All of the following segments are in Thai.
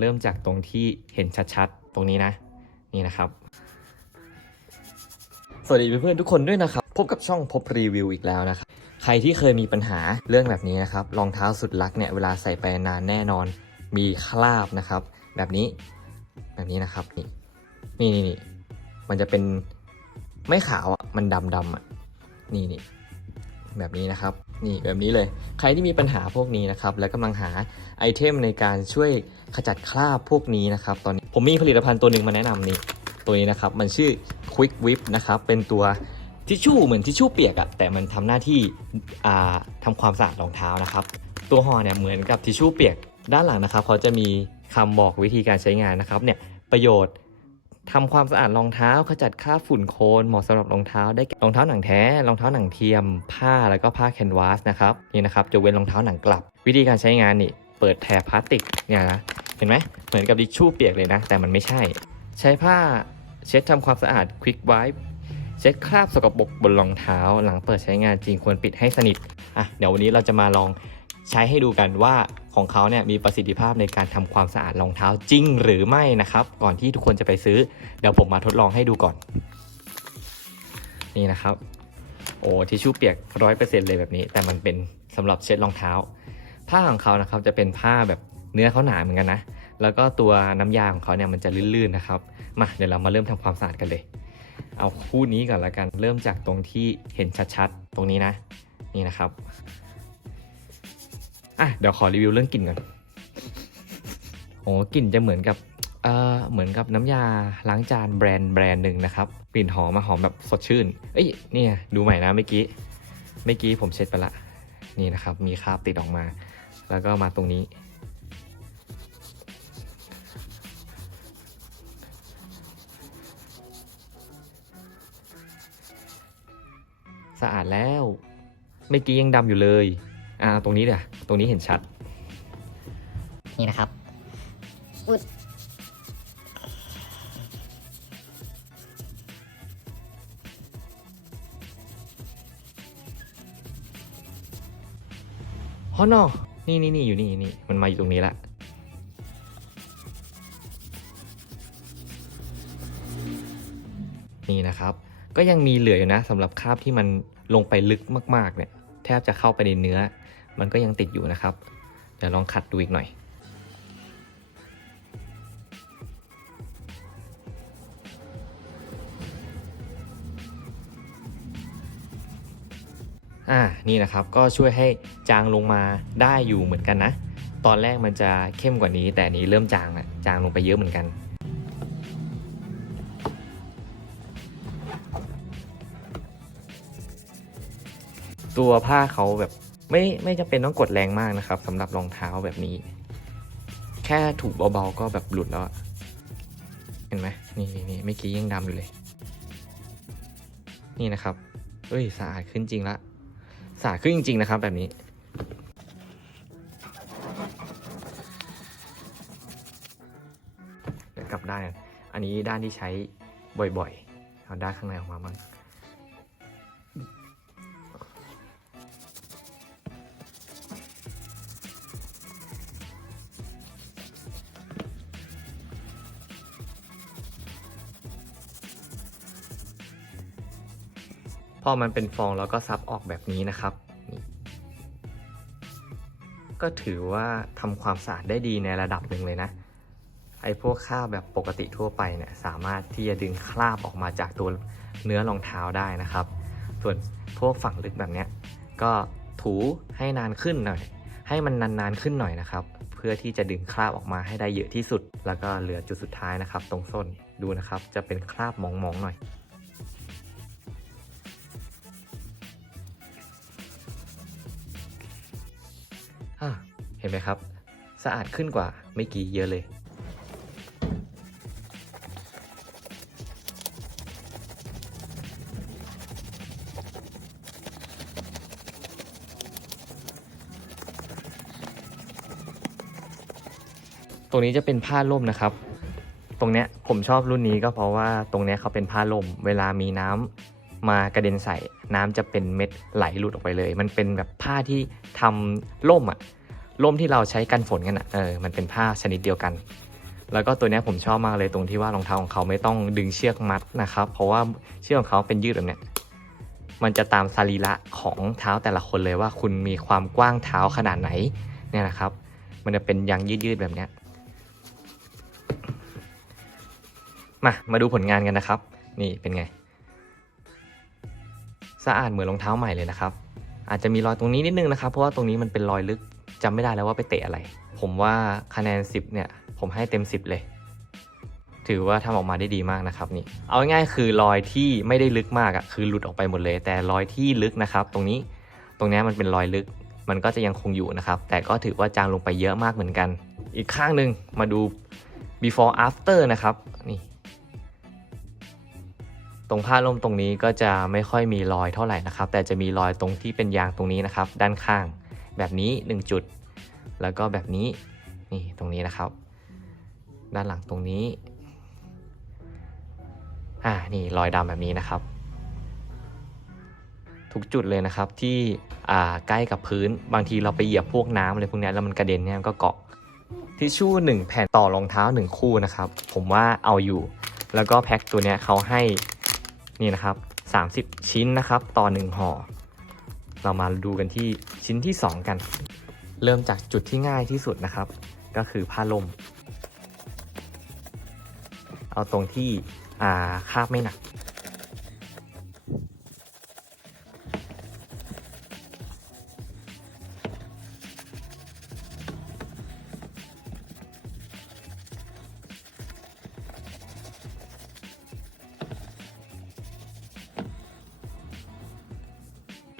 เริ่มจากตรงที่เห็นชัดๆ ตรงนี้นะ นี่นะครับ สวัสดีเพื่อนๆทุกคนด้วยนะครับ พบกับช่องพบรีวิวอีกแล้วนะครับ ใครที่เคยมีปัญหาเรื่องแบบนี้นะครับรองเท้าสุดลักเนี่ยเวลาใส่ไปนานแน่นอน มีคราบนะครับ แบบนี้แบบนี้นะครับนี่นี่นี่นี่มันจะเป็นไม่ขาวอะมันดำดำๆอะนี่นี่แบบนี้นะครับ นี่แบบนี้เลย ใครที่มีปัญหาพวกนี้นะครับ และกำลังหาไอเทมในการช่วยขจัดคราบพวกนี้นะครับ ตอนนี้ผมมีผลิตภัณฑ์ตัวหนึ่งมาแนะนำนี่ ตัวนี้นะครับ มันชื่อ Quick Whip นะครับ เป็นตัวทิชชู่เหมือนทิชชู่เปียกอะแต่มันทำหน้าที่อ่าทำความสะอาดรองเท้านะครับ ตัวห่อเนี่ยเหมือนกับทิชชู่เปียก ด้านหลังนะครับเขาจะมีคำบอกวิธีการใช้งานนะครับเนี่ยประโยชน์ ทำความสะอาดรองเท้าขจัดคราบฝุ่นโคลนเหมาะสำหรับรองเท้าได้แก่รองเท้าหนังแท้รองเท้าหนังเทียม ผ้าแล้วก็ผ้าแคนวาสนะครับนี่นะครับจะเว้นรองเท้าหนังกลับ วิธีการใช้งานนี่เปิดแถบพลาสติกเนี่ยนะเห็นไหมเหมือนกับทิชชู่เปียกเลยนะ แต่มันไม่ใช่ ใช้ผ้าเช็ดทำความสะอาด Quick Wipe เช็ดคราบสกปรกบนรองเท้า หลังเปิดใช้งานจริงควรปิดให้สนิทอะเดี๋ยววันนี้เราจะมาลอง ใช้ให้ดูกันว่าของเขาเนี่ยมีประสิทธิภาพในการทำความสะอาดรองเท้าจริงหรือไม่นะครับ ก่อนที่ทุกคนจะไปซื้อ เดี๋ยวผมมาทดลองให้ดูก่อน นี่นะครับ โอ้ทิชชู่เปียกร้อยเปอร์เซ็นต์เลยแบบนี้ แต่มันเป็นสำหรับเช็ดรองเท้า ผ้าของเขานะครับจะเป็นผ้าแบบเนื้อเขาหนาเหมือนกันนะ แล้วก็ตัวน้ำยาของเขาเนี่ยมันจะลื่นๆนะครับ มาเดี๋ยวเรามาเริ่มทำความสะอาดกันเลย เอาคู่นี้ก่อนละกัน เริ่มจากตรงที่เห็นชัดๆ ตรงนี้นะ นี่นะครับ อะเดี๋ยวขอรีวิวเรื่องกลิ่นก่อนโอ้กลิ่นจะเหมือนกับเอ่อเหมือนกับน้ำยาล้างจานแบรนด์แบรนด์หนึ่งนะครับกลิ่นหอมมาหอมแบบสดชื่น เอ้ยเนี่ยดูใหม่นะเมื่อกี้เมื่อกี้ผมเช็ดไปละนี่นะครับมีคราบติดออกมา แล้วก็มาตรงนี้ สะอาดแล้วเมื่อกี้ยังดำอยู่เลยอ่าตรงนี้เดี๋ยว ตรงนี้เห็นชัด นี่นะครับอุดฮอนอนี่นี่นี่อยู่นี่นี่มันมาอยู่ตรงนี้ละนี่นะครับ ก็ยังมีเหลืออยู่นะสำหรับคราบที่มันลงไปลึกมากๆเนี่ยแทบจะเข้าไปในเนื้อ มันก็ยังติดอยู่นะครับ เดี๋ยวลองขัดดูอีกหน่อย อ่า นี่นะครับก็ช่วยให้จางลงมาได้อยู่เหมือนกันนะ ตอนแรกมันจะเข้มกว่านี้ แต่นี้เริ่มจางจางลงไปเยอะเหมือนกันตัวผ้าเขาแบบ ไม่ไม่จำเป็นต้องกดแรงมากนะครับสำหรับรองเท้าแบบนี้ แค่ถูกเบาๆก็แบบหลุดแล้ว เห็นไหมนี่นี่นี่เมื่อกี้ยังดำอยู่เลย นี่นะครับเอ้ยสะอาดขึ้นจริงละสะอาดขึ้นจริง ๆ นะครับ แบบนี้เดี๋ยวกลับด้านอันนี้ด้านที่ใช้บ่อยๆเอาด้านข้างในออกมาบ้าง พอมันเป็นฟองแล้วก็ซับออกแบบนี้นะครับ ก็ถือว่าทำความสะอาดได้ดีในระดับหนึ่งเลยนะ ไอ้พวกคราบแบบปกติทั่วไปเนี่ยสามารถที่จะดึงคราบออกมาจากตัวเนื้อรองเท้าได้นะครับ ส่วนพวกฝั่งลึกแบบเนี้ยก็ถูให้นานขึ้นหน่อย ให้มันนานๆขึ้นหน่อยนะครับ เพื่อที่จะดึงคราบออกมาให้ได้เยอะที่สุด แล้วก็เหลือจุดสุดท้ายนะครับ ตรงส้นดูนะครับ จะเป็นคราบมองๆหน่อย ห็นไหมครับ สะอาดขึ้นกว่าเมื่อกี้เยอะเลย ตรงนี้จะเป็นผ้าล่มนะครับ ตรงเนี้ยผมชอบรุ่นนี้ก็เพราะว่าตรงเนี้ยเขาเป็นผ้าล่ม เวลามีน้ำมากระเด็นใส่น้ำจะเป็นเม็ดไหลหลุดออกไปเลย มันเป็นแบบผ้าที่ทำร่มอะ ร่มที่เราใช้กันฝนกันอะเออมันเป็นผ้าชนิดเดียวกัน แล้วก็ตัวนี้ผมชอบมากเลยตรงที่ว่ารองเท้าของเขาไม่ต้องดึงเชือกมัดนะครับ เพราะว่าเชือกของเขาเป็นยืดแบบเนี้ยมันจะตามสรีระของเท้าแต่ละคนเลยว่าคุณมีความกว้างเท้าขนาดไหนเนี่ยนะครับ มันจะเป็นยางยืดๆแบบเนี้ยมามาดูผลงานกันนะครับ นี่เป็นไงสะอาดเหมือนรองเท้าใหม่เลยนะครับ อาจจะมีรอยตรงนี้นิดนึงนะครับ เพราะว่าตรงนี้มันเป็นรอยลึก จำไม่ได้แล้วว่าไปเตะอะไร ผมว่าคะแนน 10 เนี่ย ผมให้เต็ม 10 เลย ถือว่าทำออกมาได้ดีมากนะครับนี่ เอาง่ายๆคือรอยที่ไม่ได้ลึกมากอะ่ะคือหลุดออกไปหมดเลย แต่รอยที่ลึกนะครับ ตรงนี้ตรงเนี้ยมันเป็นรอยลึก มันก็จะยังคงอยู่นะครับ แต่ก็ถือว่าจางลงไปเยอะมากเหมือนกัน อีกข้างหนึ่งมาดู before after นะครับนี่ตรงผ้าล่มตรงนี้ก็จะไม่ค่อยมีรอยเท่าไหร่นะครับ แต่จะมีรอยตรงที่เป็นยางตรงนี้นะครับ ด้านข้าง แบบนี้ 1 จุด แล้วก็แบบนี้นี่ตรงนี้นะครับ ด้านหลังตรงนี้อ่านี่รอยดำแบบนี้นะครับ ทุกจุดเลยนะครับที่อ่าใกล้กับพื้นบางทีเราไปเหยียบพวกน้ำอะไรพวกนี้แล้วมันกระเด็นเนี่ยก็เกาะทิชชู่หนึ่งแผ่นต่อรองเท้าหนึ่งคู่นะครับ ผมว่าเอาอยู่ แล้วก็แพ็คตัวเนี้ยเขาให้นี่นะครับ 30 ชิ้นนะครับ ต่อหนึ่งห่อ เรามาดูกันที่ชิ้นที่ 2 กัน เริ่มจากจุดที่ง่ายที่สุดนะครับ ก็คือผ้าลม เอาตรงที่อ่าคาบไม่หนัก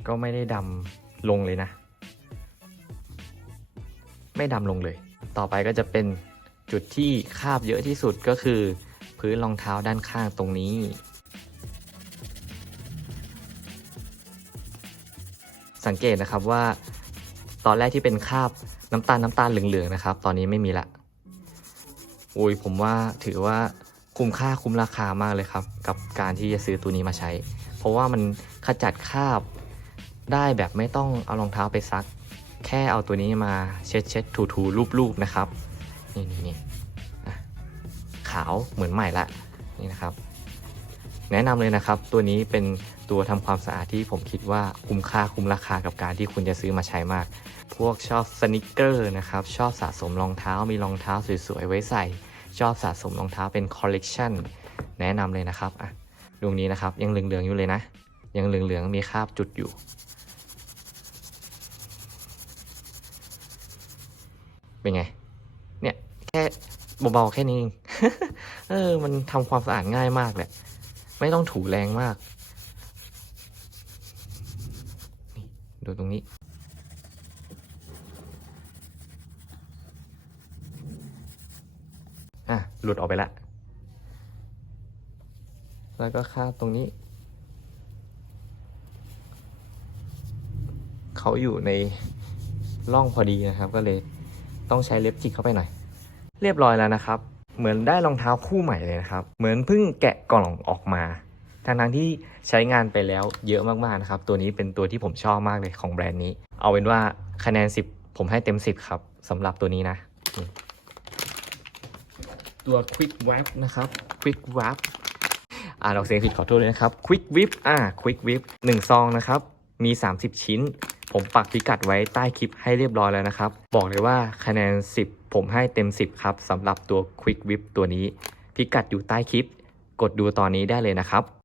ก็ไม่ได้ดำลงเลยนะ ไม่ดำลงเลย ต่อไปก็จะเป็นจุดที่คาบเยอะที่สุดก็คือ พื้นรองเท้าด้านข้างตรงนี้สังเกตนะครับว่าตอนแรกที่เป็นคราบน้ำตาลน้ำตาลเหลืองๆนะครับ ตอนนี้ไม่มีละโอ้ยผมว่าถือว่าคุ้มค่าคุ้มราคามากเลยครับ กับการที่จะซื้อตัวนี้มาใช้ เพราะว่ามันขจัดคราบ ได้แบบไม่ต้องเอารองเท้าไปซัก แค่เอาตัวนี้มาเช็ดเช็ดถูถูรูปรูปนะครับ นี่นี่นี่ขาวเหมือนใหม่ละนี่นะครับ แนะนำเลยนะครับ ตัวนี้เป็นตัวทำความสะอาดที่ผมคิดว่าคุ้มค่าคุ้มราคากับการที่คุณจะซื้อมาใช้มาก พวกชอบสนิเกอร์นะครับ ชอบสะสมรองเท้ามีรองเท้าสวยๆไว้ใส่ ชอบสะสมรองเท้าเป็นคอลเลกชันแนะนำเลยนะครับอะดวงนี้นะครับยังเหลืองๆอยู่เลยนะ ยังเหลืองๆมีคราบจุดอยู่ เป็นไง เนี่ยแค่เบาๆแค่นี้เองเออ มันทำความสะอาดง่ายมากแหละไม่ต้องถูแรงมากนี่ดูตรงนี้อะหลุดออกไปละ แล้วก็คาตรงนี้ เขาอยู่ในร่องพอดีนะครับ ก็เลย ต้องใช้เล็บจิกเข้าไปหน่อย เรียบร้อยแล้วนะครับ เหมือนได้รองเท้าคู่ใหม่เลยนะครับ เหมือนเพิ่งแกะกล่องออกมาทั้งทั้งที่ใช้งานไปแล้วเยอะมากๆนะครับ ตัวนี้เป็นตัวที่ผมชอบมากเลยของแบรนด์นี้ เอาเป็นว่าคะแนน 10 ผมให้เต็ม 10 ครับสำหรับตัวนี้นะ ตัว Quick Wrap นะครับ Quick Wrap อ่านออกเสียงผิดขอโทษเลยนะครับ Quick Whip อ่า Quick Whip 1 ซองนะครับ มี 30 ชิ้น ผมปักพิกัดไว้ใต้คลิปให้เรียบร้อยแล้วนะครับ บอกเลยว่าคะแนน 10 ผมให้เต็ม 10 ครับสำหรับตัว Quick Whip ตัวนี้ พิกัดอยู่ใต้คลิป กดดูตอนนี้ได้เลยนะครับ